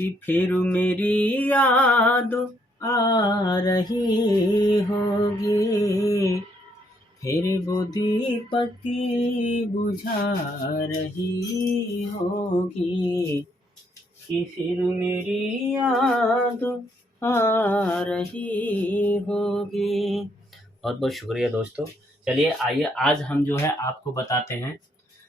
कि फिर मेरी याद आ रही होगी, फिर वो दीपक की बुझा रही होगी, कि फिर मेरी याद आ रही होगी। बहुत बहुत शुक्रिया दोस्तों। चलिए आइए आज हम जो है आपको बताते हैं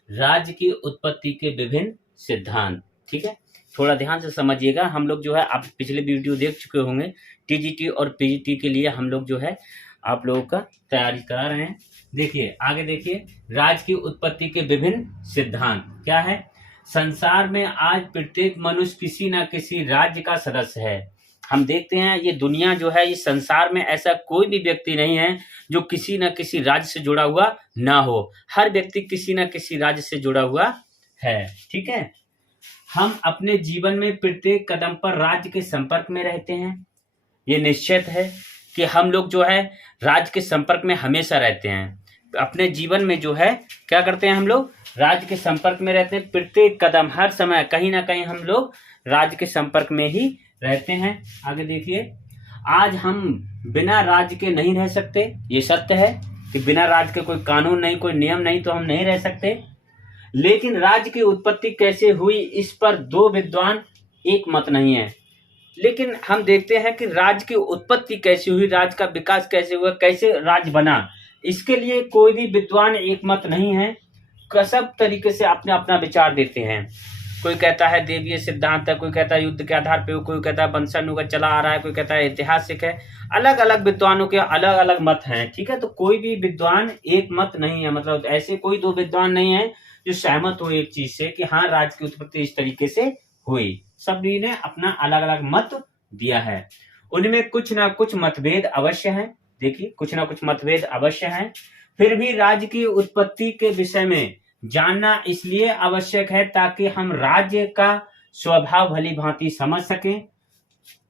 राज्य की उत्पत्ति के विभिन्न सिद्धांत। ठीक है, थोड़ा ध्यान से समझिएगा। हम लोग जो है आप पिछले वीडियो देख चुके होंगे, टीजीटी और पीजीटी के लिए हम लोग जो है आप लोगों का तैयारी करा रहे हैं। देखिए आगे देखिए, राज्य की उत्पत्ति के विभिन्न सिद्धांत क्या है। संसार में आज प्रत्येक मनुष्य किसी न किसी राज्य का सदस्य है। हम देखते हैं ये दुनिया जो है, इस संसार में ऐसा कोई भी व्यक्ति नहीं है जो किसी न किसी राज्य से जुड़ा हुआ ना हो। हर व्यक्ति किसी न किसी राज्य से जुड़ा हुआ है। ठीक है, हम अपने जीवन में प्रत्येक कदम पर राज्य के संपर्क में रहते हैं। ये निश्चित है कि हम लोग जो है राज्य के संपर्क में हमेशा रहते हैं। अपने जीवन में जो है क्या करते हैं, हम लोग राज्य के संपर्क में रहते हैं। प्रत्येक कदम हर समय कहीं ना कहीं हम लोग राज्य के संपर्क में ही रहते हैं। आगे देखिए, आज हम बिना राज्य के नहीं रह सकते। ये सत्य है कि बिना राज्य के कोई कानून नहीं, कोई नियम नहीं, तो हम नहीं रह सकते। लेकिन राज्य की उत्पत्ति कैसे हुई, इस पर दो विद्वान एक मत नहीं है। लेकिन हम देखते हैं कि राज्य की उत्पत्ति कैसे हुई, राज्य का विकास कैसे हुआ, कैसे राज्य बना, इसके लिए कोई भी विद्वान एक मत नहीं है। सब तरीके से अपना अपना विचार देते हैं। कोई कहता है देवीय सिद्धांत है, कोई कहता है युद्ध के आधार पे, कोई कहता है वंशानुगत चला आ रहा है, कोई कहता है ऐतिहासिक है। अलग अलग विद्वानों के अलग अलग मत हैं। ठीक है, तो कोई भी विद्वान एक मत नहीं है। मतलब ऐसे कोई दो विद्वान नहीं है जो सहमत हो एक चीज से कि हाँ राज्य की उत्पत्ति इस तरीके से हुई। सभी ने अपना अलग अलग मत दिया है। उनमें कुछ ना कुछ मतभेद अवश्य है। देखिए, कुछ ना कुछ मतभेद अवश्य है। फिर भी राज्य की उत्पत्ति के विषय में जानना इसलिए आवश्यक है ताकि हम राज्य का स्वभाव भली भांति समझ सकें।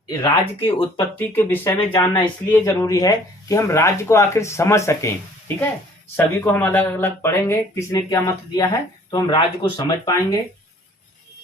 राज्य की उत्पत्ति के विषय में जानना इसलिए जरूरी है कि हम राज्य को आखिर समझ सकें। ठीक है, सभी को हम अलग अलग पढ़ेंगे, किसने क्या मत दिया है, तो हम राज्य को समझ पाएंगे।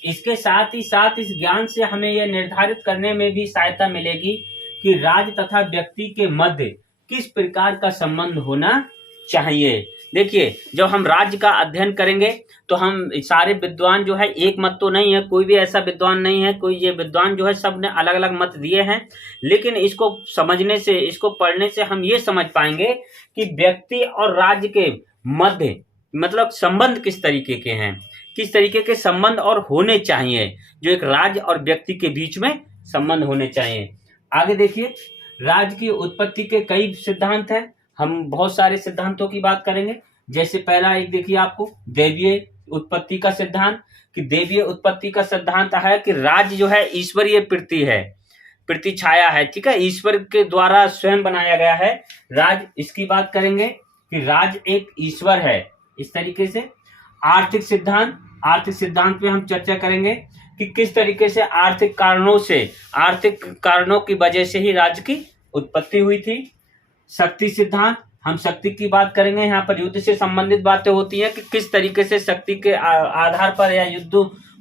इसके साथ ही साथ इस ज्ञान से हमें यह निर्धारित करने में भी सहायता मिलेगी कि राज्य तथा व्यक्ति के मध्य किस प्रकार का संबंध होना चाहिए। देखिए, जब हम राज्य का अध्ययन करेंगे तो हम सारे विद्वान जो है एक मत तो नहीं है, कोई भी ऐसा विद्वान नहीं है, कोई ये विद्वान जो है सब ने अलग अलग मत दिए हैं। लेकिन इसको समझने से, इसको पढ़ने से हम ये समझ पाएंगे कि व्यक्ति और राज्य के मध्य मतलब संबंध किस तरीके के हैं, किस तरीके के संबंध और होने चाहिए, जो एक राज्य और व्यक्ति के बीच में संबंध होने चाहिए। आगे देखिए, राज्य की उत्पत्ति के कई सिद्धांत हैं। हम बहुत सारे सिद्धांतों की बात करेंगे। जैसे पहला एक देखिए आपको दैवीय उत्पत्ति का सिद्धांत, कि दैवीय उत्पत्ति का सिद्धांत है कि राज्य जो है ईश्वरीय प्रति है, प्रति छाया है। ठीक है, ईश्वर के द्वारा स्वयं बनाया गया है राज्य। इसकी बात करेंगे कि राज्य एक ईश्वर है, इस तरीके से। आर्थिक सिद्धांत, आर्थिक सिद्धांत पे हम चर्चा करेंगे कि किस तरीके से आर्थिक कारणों की वजह से ही राज्य की उत्पत्ति हुई थी। शक्ति सिद्धांत, हम शक्ति की बात करेंगे। यहाँ पर युद्ध से संबंधित बातें होती हैं कि किस तरीके से शक्ति के आधार पर या युद्ध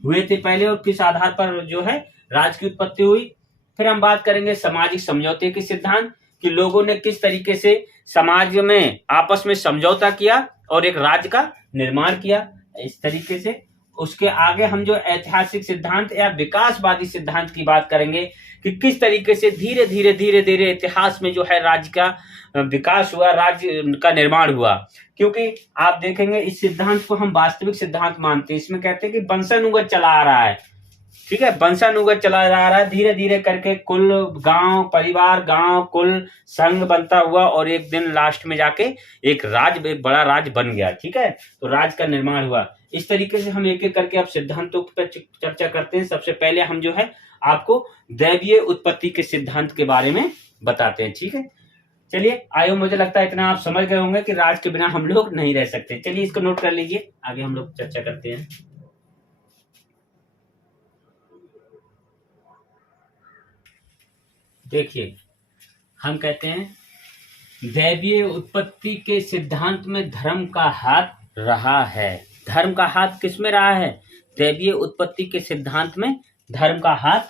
हुए थे पहले और किस आधार पर जो है राज्य की उत्पत्ति हुई। फिर हम बात करेंगे सामाजिक समझौते के सिद्धांत, कि लोगों ने किस तरीके से समाज में आपस में समझौता किया और एक राज्य का निर्माण किया, इस तरीके से। उसके आगे हम जो ऐतिहासिक सिद्धांत या विकासवादी सिद्धांत की बात करेंगे कि किस तरीके से धीरे धीरे इतिहास में जो है राज्य का विकास हुआ, राज्य का निर्माण हुआ। क्योंकि आप देखेंगे इस सिद्धांत को हम वास्तविक सिद्धांत मानते हैं। इसमें कहते हैं कि वंशानुगत चला आ रहा है। ठीक है, वंशानुगत चला जा रहा है, धीरे धीरे करके कुल गांव, परिवार, गांव, कुल संघ बनता हुआ और एक दिन लास्ट में जाके एक राज्य, एक बड़ा राज्य बन गया। ठीक है, तो राज्य का निर्माण हुआ। इस तरीके से हम एक एक करके अब सिद्धांतों पर चर्चा करते हैं। सबसे पहले हम जो है आपको दैवीय उत्पत्ति के सिद्धांत के बारे में बताते हैं। ठीक है, चलिए आयो, मुझे लगता है इतना आप समझ गए होंगे कि राज्य के बिना हम लोग नहीं रह सकते। चलिए इसको नोट कर लीजिए, आगे हम लोग चर्चा करते हैं। देखिए, हम कहते हैं दैवीय उत्पत्ति के सिद्धांत में धर्म का हाथ रहा है। धर्म का हाथ किस में रहा है? दैवीय उत्पत्ति के सिद्धांत में धर्म का हाथ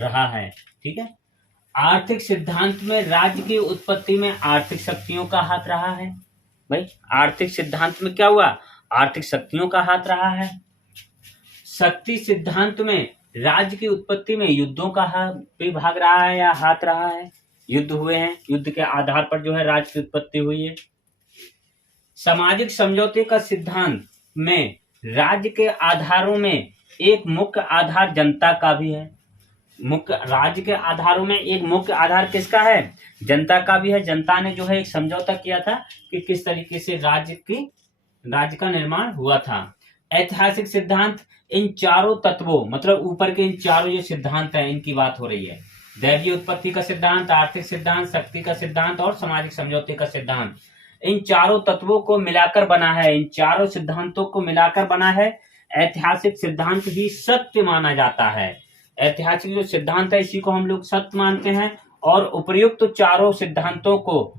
रहा है। ठीक है, आर्थिक सिद्धांत में राज्य की उत्पत्ति में आर्थिक शक्तियों का हाथ रहा है। भाई आर्थिक सिद्धांत में क्या हुआ, आर्थिक शक्तियों का हाथ रहा है। शक्ति सिद्धांत में राज्य की उत्पत्ति में युद्धों का भी भाग रहा है या हाथ रहा है। युद्ध हुए हैं, युद्ध के आधार पर जो है राज्य की उत्पत्ति हुई है। सामाजिक समझौते का सिद्धांत में राज्य के आधारों में एक मुख्य आधार जनता का भी है। मुख्य राज्य के आधारों में एक मुख्य आधार किसका है, जनता का भी है। जनता ने जो है एक समझौता किया था कि किस तरीके से राज्य का निर्माण हुआ था। ऐतिहासिक सिद्धांत, इन चारों तत्वों मतलब ऊपर के इन चारों जो सिद्धांत हैं इनकी बात हो रही है। दैवीय उत्पत्ति का सिद्धांत, आर्थिक सिद्धांत, शक्ति का सिद्धांत और सामाजिक समझौते का सिद्धांत, इन चारों तत्वों को मिलाकर बना है, इन चारों सिद्धांतों को मिलाकर बना है। ऐतिहासिक सिद्धांत भी सत्य माना जाता है। ऐतिहासिक जो सिद्धांत है इसी को हम लोग सत्य मानते हैं और उपर्युक्त तो चारों सिद्धांतों को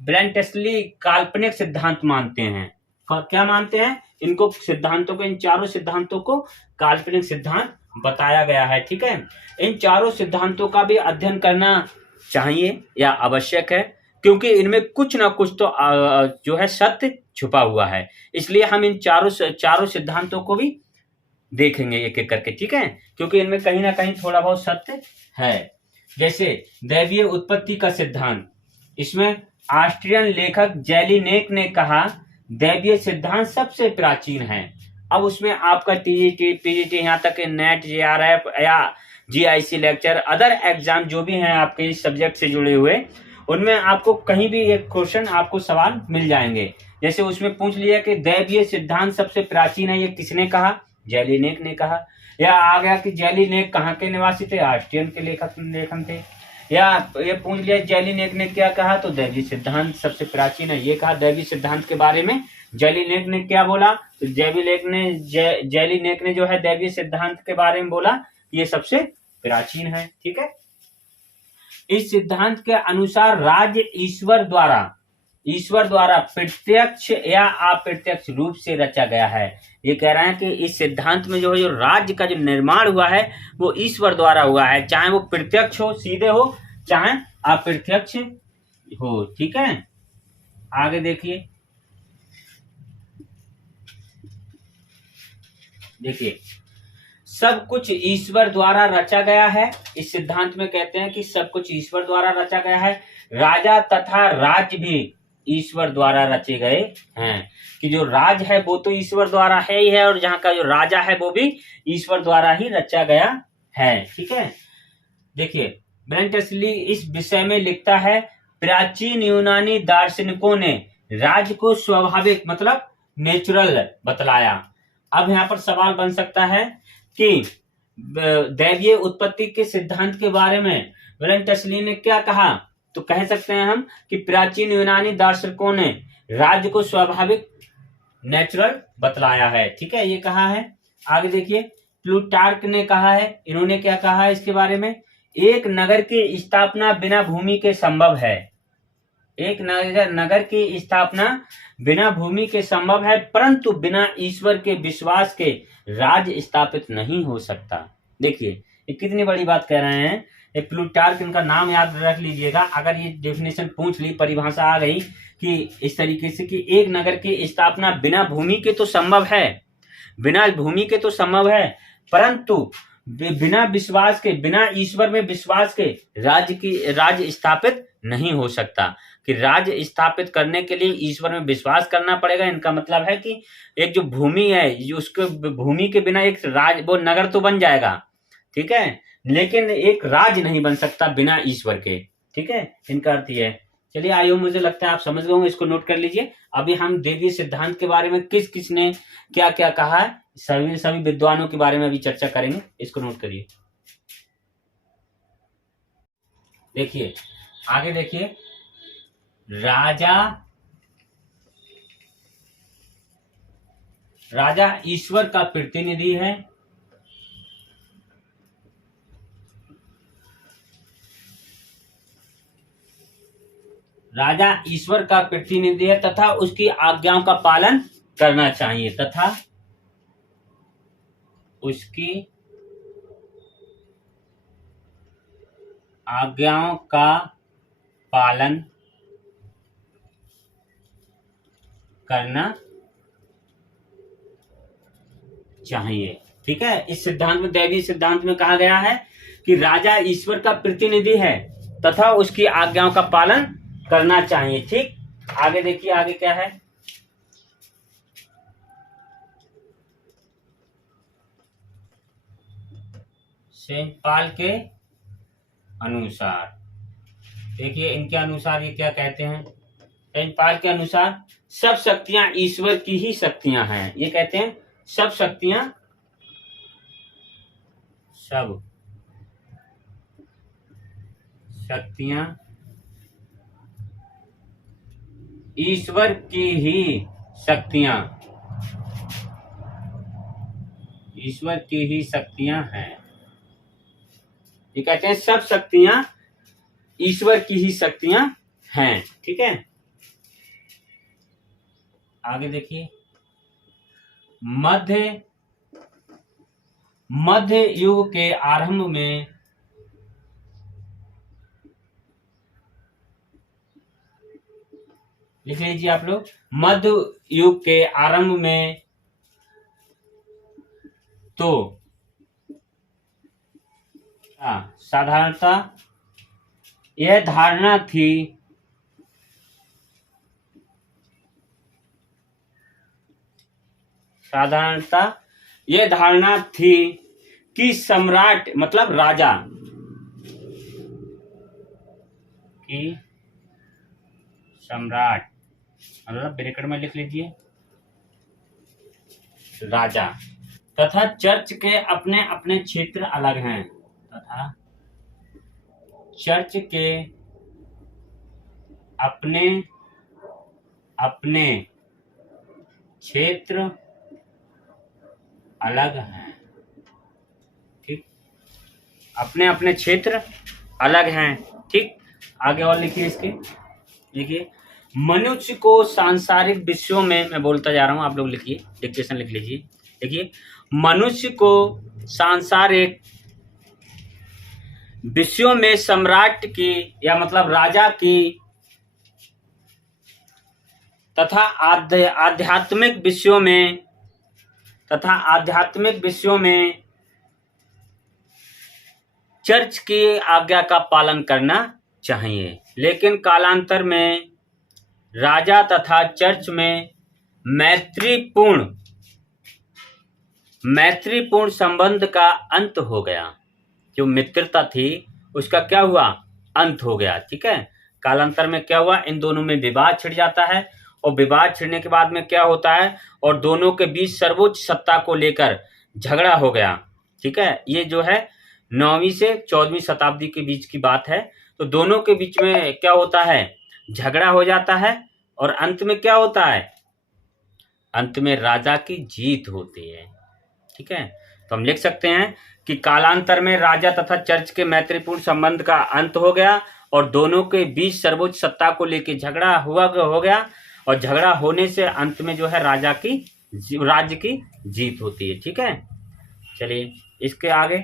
ब्रेंटस्ली काल्पनिक सिद्धांत मानते हैं। क्या मानते हैं, इनको सिद्धांतों को, इन चारों सिद्धांतों को काल्पनिक सिद्धांत बताया गया है। ठीक है, इन चारों सिद्धांतों का भी अध्ययन करना चाहिए या आवश्यक है, क्योंकि इनमें कुछ ना कुछ तो जो है सत्य छुपा हुआ है। इसलिए हम इन चारों सिद्धांतों को भी देखेंगे एक एक करके। ठीक है, क्योंकि इनमें कहीं ना कहीं थोड़ा बहुत सत्य है। जैसे दैवीय उत्पत्ति का सिद्धांत, इसमें ऑस्ट्रियन लेखक जेलिनेक ने कहा दैवीय सिद्धांत सबसे प्राचीन है। अब उसमें आपका टीजीटी, पीजीटी, यहाँ तक नेट, जेआरएफ या जीआईसी लेक्चर, अदर एग्जाम जो भी हैं आपके इस सब्जेक्ट से जुड़े हुए, उनमें आपको कहीं भी एक क्वेश्चन, आपको सवाल मिल जाएंगे। जैसे उसमें पूछ लिया कि दैवीय सिद्धांत सबसे प्राचीन है, ये किसने कहा, जेलिनेक ने कहा। या आ गया कि जेलिनेक कहाँ के निवासी थे, ऑस्ट्रियन के लेखन थे। या ये पूछ लिया जेलिनेक ने क्या कहा, तो दैवीय सिद्धांत सबसे प्राचीन है, ये कहा। दैवीय सिद्धांत के बारे में जेलिनेक ने क्या बोला, तो जेलिनेक ने जो है दैवीय सिद्धांत के बारे में बोला ये सबसे प्राचीन है। ठीक है, इस सिद्धांत के अनुसार राज्य ईश्वर द्वारा प्रत्यक्ष या अप्रत्यक्ष रूप से रचा गया है। ये कह रहे हैं कि इस सिद्धांत में जो है, जो राज्य का जो निर्माण हुआ है वो ईश्वर द्वारा हुआ है, चाहे वो प्रत्यक्ष हो, सीधे हो, चाहे अप्रत्यक्ष हो। ठीक है, आगे देखिए सब कुछ ईश्वर द्वारा रचा गया है। इस सिद्धांत में कहते हैं कि सब कुछ ईश्वर द्वारा रचा गया है। राजा तथा राज्य भी ईश्वर द्वारा रचे गए हैं, कि जो राज है वो तो ईश्वर द्वारा है ही है, और जहाँ का जो राजा है वो भी ईश्वर द्वारा ही रचा गया है। ठीक है, देखिए ब्रेंटस्ली इस विषय में लिखता है, प्राचीन यूनानी दार्शनिकों ने राज्य को स्वाभाविक मतलब नेचुरल बतलाया। अब यहाँ पर सवाल बन सकता है कि दैवीय उत्पत्ति के सिद्धांत के बारे में ब्रेंटस्ली ने क्या कहा, तो कह सकते हैं हम कि प्राचीन यूनानी दार्शनिकों ने राज्य को स्वाभाविक नेचुरल बतलाया है। ठीक है, ये कहा है। आगे देखिए प्लूटार्क ने कहा है, इन्होंने क्या कहा है इसके बारे में, एक नगर की स्थापना बिना भूमि के संभव है। एक नगर की स्थापना बिना भूमि के संभव है, परंतु बिना ईश्वर के विश्वास के राज्य स्थापित नहीं हो सकता। देखिए ये कितनी बड़ी बात कह रहे हैं। ये प्लूटार्क, इनका नाम याद रख लीजिएगा, अगर ये डेफिनेशन पूछ ली, परिभाषा आ गई कि इस तरीके से कि एक नगर की स्थापना बिना भूमि के तो संभव है, बिना भूमि के तो संभव है, परंतु बिना विश्वास के, बिना ईश्वर में विश्वास के राज्य स्थापित नहीं हो सकता। कि राज्य स्थापित करने के लिए ईश्वर में विश्वास करना पड़ेगा। इनका मतलब है कि एक जो भूमि है, उसके भूमि के बिना एक राज, वो नगर तो बन जाएगा, ठीक है, लेकिन एक राज नहीं बन सकता बिना ईश्वर के। ठीक है, इनका अर्थ ये है। चलिए आइए, मुझे लगता है आप समझ गए होंगे, इसको नोट कर लीजिए। अभी हम दैवीय सिद्धांत के बारे में किसने क्या क्या कहा है, सभी विद्वानों के बारे में अभी चर्चा करेंगे, इसको नोट करिए। देखिए आगे देखिए, राजा ईश्वर का प्रतिनिधि है। राजा ईश्वर का प्रतिनिधि है तथा उसकी आज्ञाओं का पालन करना चाहिए, तथा उसकी आज्ञाओं का पालन करना चाहिए। ठीक है, इस सिद्धांत में, दैवीय सिद्धांत में कहा गया है कि राजा ईश्वर का प्रतिनिधि है तथा उसकी आज्ञाओं का पालन करना चाहिए। ठीक, आगे देखिए, आगे क्या है। सेनपाल के अनुसार, देखिए इनके अनुसार ये क्या कहते हैं। सेनपाल के अनुसार सब शक्तियां ईश्वर की ही शक्तियां हैं। ये कहते हैं सब शक्तियां, सब शक्तियां ईश्वर की ही शक्तियां, ईश्वर की ही शक्तियां हैं। ये कहते हैं सब शक्तियां ईश्वर की ही शक्तियां हैं। ठीक है, आगे देखिए। मध्य युग के आरंभ में लिख लीजिए आप लोग। मध्य युग के आरंभ में तो साधारणतः यह धारणा थी कि सम्राट मतलब राजा की, सम्राट मतलब ब्रैकेट में लिख लीजिए राजा, तथा चर्च के अपने अपने क्षेत्र अलग हैं, तथा चर्च के अपने अपने क्षेत्र अलग हैं। ठीक, अपने अपने क्षेत्र अलग हैं। ठीक, आगे और लिखिए इसके। देखिए, मनुष्य को सांसारिक विषयों में, मैं बोलता जा रहा हूं, आप लोग लिखिए, डिक्टेशन लिख लीजिए। देखिए, मनुष्य को सांसारिक विषयों में सम्राट की या मतलब राजा की तथा आध्यात्मिक विषयों में चर्च की आज्ञा का पालन करना चाहिए। लेकिन कालांतर में राजा तथा चर्च में मैत्रीपूर्ण संबंध का अंत हो गया। जो मित्रता थी उसका क्या हुआ, अंत हो गया। ठीक है, कालांतर में क्या हुआ, इन दोनों में विवाद छिड़ जाता है, और विवाद छिड़ने के बाद में क्या होता है, और दोनों के बीच सर्वोच्च सत्ता को लेकर झगड़ा हो गया। ठीक है, ये जो है 9वीं से 14वीं शताब्दी के बीच की बात है। तो दोनों के बीच में क्या होता है, झगड़ा हो जाता है, और अंत में क्या होता है, अंत में राजा की जीत होती है। ठीक है, तो हम लिख सकते हैं कि कालांतर में राजा तथा चर्च के मैत्रीपूर्ण संबंध का अंत हो गया, और दोनों के बीच सर्वोच्च सत्ता को लेकर झगड़ा हो गया, और झगड़ा होने से अंत में जो है राज्य की जीत होती है। ठीक है, चलिए इसके आगे।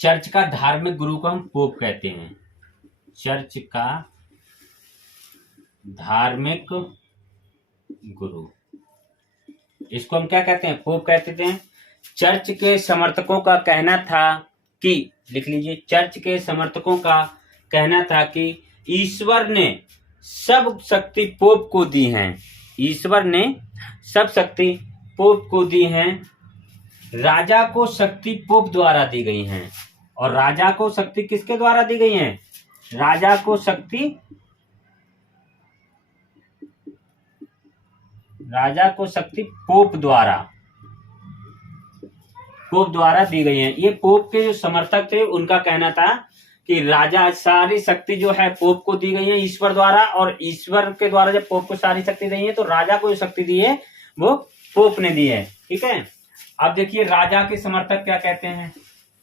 चर्च का धार्मिक गुरु को हम पोप कहते हैं। चर्च का धार्मिक गुरु, इसको हम क्या कहते हैं, पोप कहते थे। चर्च के समर्थकों का कहना था कि, लिख लीजिए, चर्च के समर्थकों का कहना था कि ईश्वर ने सब शक्ति पोप को दी हैं। ईश्वर ने सब शक्ति पोप को दी हैं। राजा को शक्ति पोप द्वारा दी गई हैं। और राजा को शक्ति किसके द्वारा दी गई हैं, राजा को शक्ति पोप द्वारा दी गई है। ये पोप के जो समर्थक थे उनका कहना था कि राजा, सारी शक्ति जो है पोप को दी गई है ईश्वर द्वारा, और ईश्वर के द्वारा जब पोप को सारी शक्ति दी है तो राजा को जो शक्ति दी है वो पोप ने दी है। ठीक है, अब देखिए राजा के समर्थक क्या कहते हैं,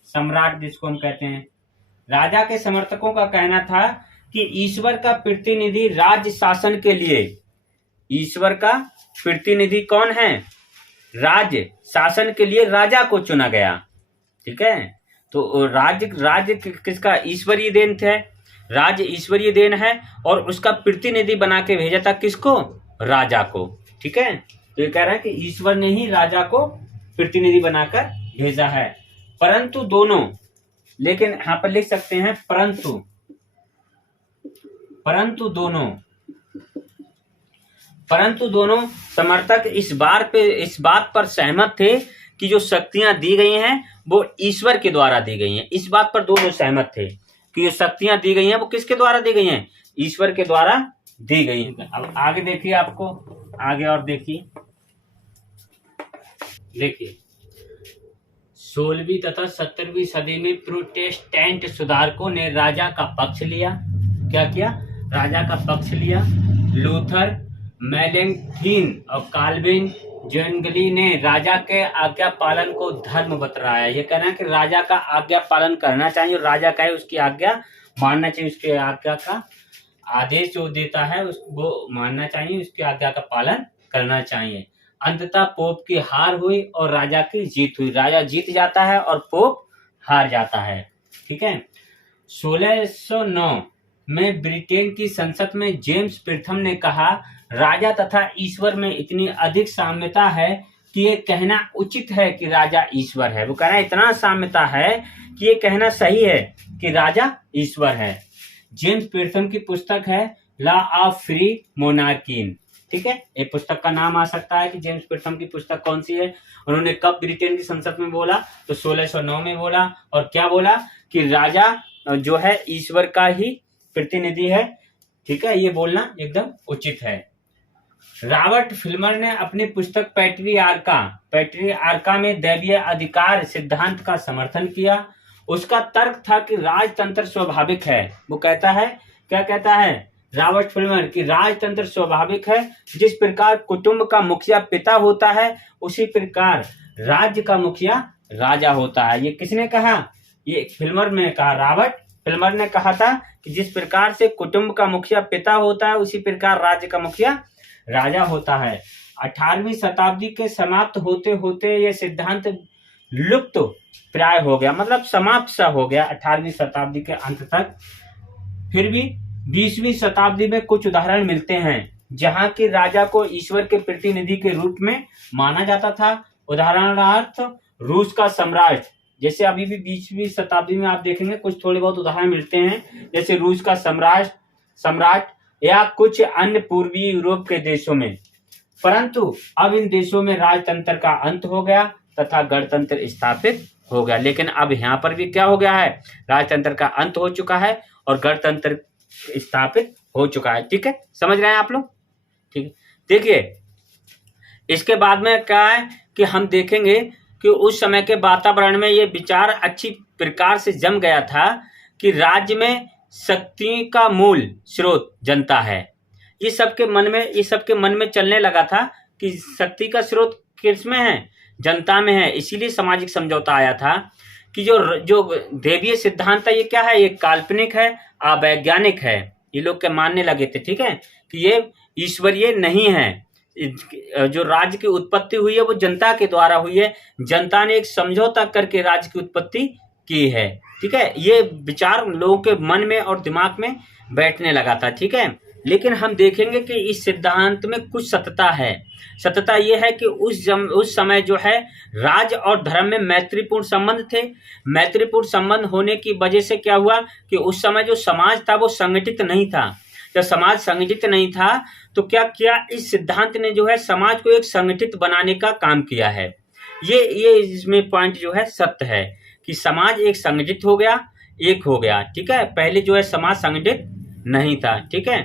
सम्राट जिसको हम कहते हैं। राजा के समर्थकों का कहना था कि ईश्वर का प्रतिनिधि राज्य शासन के लिए, ईश्वर का प्रतिनिधि कौन है, राज्य शासन के लिए राजा को चुना गया। ठीक है। तो राज्य किसका? ईश्वरीय देन है, राज्य ईश्वरीय देन है, और उसका प्रतिनिधि बना के भेजा था किसको? राजा को। ठीक है, तो ये कह रहा है कि ईश्वर ने ही राजा को प्रतिनिधि बनाकर भेजा है। परंतु दोनों, लेकिन यहां पर लिख सकते हैं परंतु दोनों समर्थक इस बात पर सहमत थे कि जो शक्तियां दी गई हैं वो ईश्वर के द्वारा दी गई हैं। इस बात पर दोनों सहमत थे कि जो शक्तियां दी गई हैं वो किसके द्वारा दी गई हैं? ईश्वर के द्वारा दी गई हैं। अब आगे देखिए, आपको आगे और देखिए 16वीं तथा 17वीं सदी में प्रोटेस्टेंट सुधारकों ने राजा का पक्ष लिया। क्या किया? राजा का पक्ष लिया। लूथर, मेलेंचथिन और काल्विन ज्वेंगली ने राजा के आज्ञा पालन को धर्म बतलाया। ये कहना है कि राजा का आज्ञा पालन करना चाहिए, और राजा का है उसकी आज्ञा मानना चाहिए, उसके आज्ञा का आदेश जो देता है उसको मानना चाहिए, उसकी आज्ञा का पालन करना चाहिए। अंततः पोप की हार हुई और राजा की जीत हुई। राजा जीत जाता है और पोप हार जाता है। ठीक है। 1609 में ब्रिटेन की संसद में जेम्स प्रथम ने कहा, राजा तथा ईश्वर में इतनी अधिक साम्यता है कि ये कहना उचित है कि राजा ईश्वर है। वो कह रहा है इतना साम्यता है कि ये कहना सही है कि राजा ईश्वर है। जेम्स प्रथम की पुस्तक है लॉ ऑफ फ्री मोनार्की। ठीक है, ये पुस्तक का नाम आ सकता है कि जेम्स प्रथम की पुस्तक कौन सी है। उन्होंने कब ब्रिटेन की संसद में बोला? तो 1609 में बोला। और क्या बोला? कि राजा जो है ईश्वर का ही प्रतिनिधि है। ठीक है, ये बोलना एकदम उचित है। रॉबर्ट फिल्मर ने अपनी पुस्तक पैट्रियार्का में दैवीय अधिकार सिद्धांत का समर्थन किया। उसका तर्क था कि राजतंत्र स्वाभाविक है। वो कहता है, क्या कहता है रॉबर्ट फिल्मर, कि राजतंत्र स्वाभाविक है। जिस प्रकार कुटुंब का मुखिया पिता होता है, उसी प्रकार राज्य का मुखिया राजा होता है। ये किसने कहा? ये फिल्मर ने कहा। रॉबर्ट फिल्मर ने कहा था कि जिस प्रकार से कुटुंब का मुखिया पिता होता है, उसी प्रकार राज्य का मुखिया राजा होता है। 18वीं शताब्दी के समाप्त होते होते ये सिद्धांत लुप्त प्राय हो गया, मतलब समाप्त सा हो गया 18वीं शताब्दी के अंत तक। फिर भी 20वीं शताब्दी में कुछ उदाहरण मिलते हैं जहां कि राजा को ईश्वर के प्रतिनिधि के रूप में माना जाता था। उदाहरणार्थ रूस का सम्राट, जैसे अभी भी 20वीं शताब्दी में आप देखेंगे कुछ थोड़े बहुत उदाहरण मिलते हैं, जैसे रूस का सम्राट या कुछ अन्य पूर्वी यूरोप के देशों में। परंतु अब इन देशों में राजतंत्र का अंत हो गया तथा गणतंत्र स्थापित हो गया। लेकिन अब यहाँ पर भी क्या हो गया है? राजतंत्र का अंत हो चुका है और गणतंत्र स्थापित हो चुका है। ठीक है, समझ रहे हैं आप लोग? ठीक है, देखिए इसके बाद में क्या है कि हम देखेंगे कि उस समय के वातावरण में ये विचार अच्छी प्रकार से जम गया था कि राज्य में शक्ति का मूल स्रोत जनता है। ये सबके मन में चलने लगा था कि शक्ति का स्रोत किसमें है? जनता में है। इसीलिए सामाजिक समझौता आया था कि जो देवीय सिद्धांत है ये क्या है? ये काल्पनिक है, अवैज्ञानिक है। ये लोग क्या मानने लगे थे, ठीक है, कि ये ईश्वरीय नहीं है। जो राज्य की उत्पत्ति हुई है वो जनता के द्वारा हुई है। जनता ने एक समझौता करके राज्य की उत्पत्ति की है। ठीक है, ये विचार लोगों के मन में और दिमाग में बैठने लगा था। ठीक है, लेकिन हम देखेंगे कि इस सिद्धांत में कुछ सत्यता है। सत्यता ये है कि उस समय जो है राज्य और धर्म में मैत्रीपूर्ण संबंध थे। मैत्रीपूर्ण संबंध होने की वजह से क्या हुआ कि उस समय जो समाज था वो संगठित नहीं था। जब समाज संगठित नहीं था तो क्या किया? इस सिद्धांत ने जो है समाज को एक संगठित बनाने का काम किया है। ये इसमें पॉइंट जो है सत्य है कि समाज एक संगठित हो गया, एक हो गया। ठीक है, पहले जो है समाज संगठित नहीं था। ठीक है,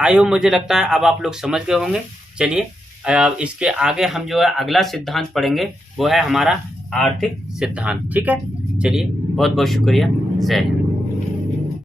आई होप मुझे लगता है अब आप लोग समझ गए होंगे। चलिए अब इसके आगे हम जो है अगला सिद्धांत पढ़ेंगे, वो है हमारा आर्थिक सिद्धांत। ठीक है, चलिए बहुत बहुत शुक्रिया। जय हिंद।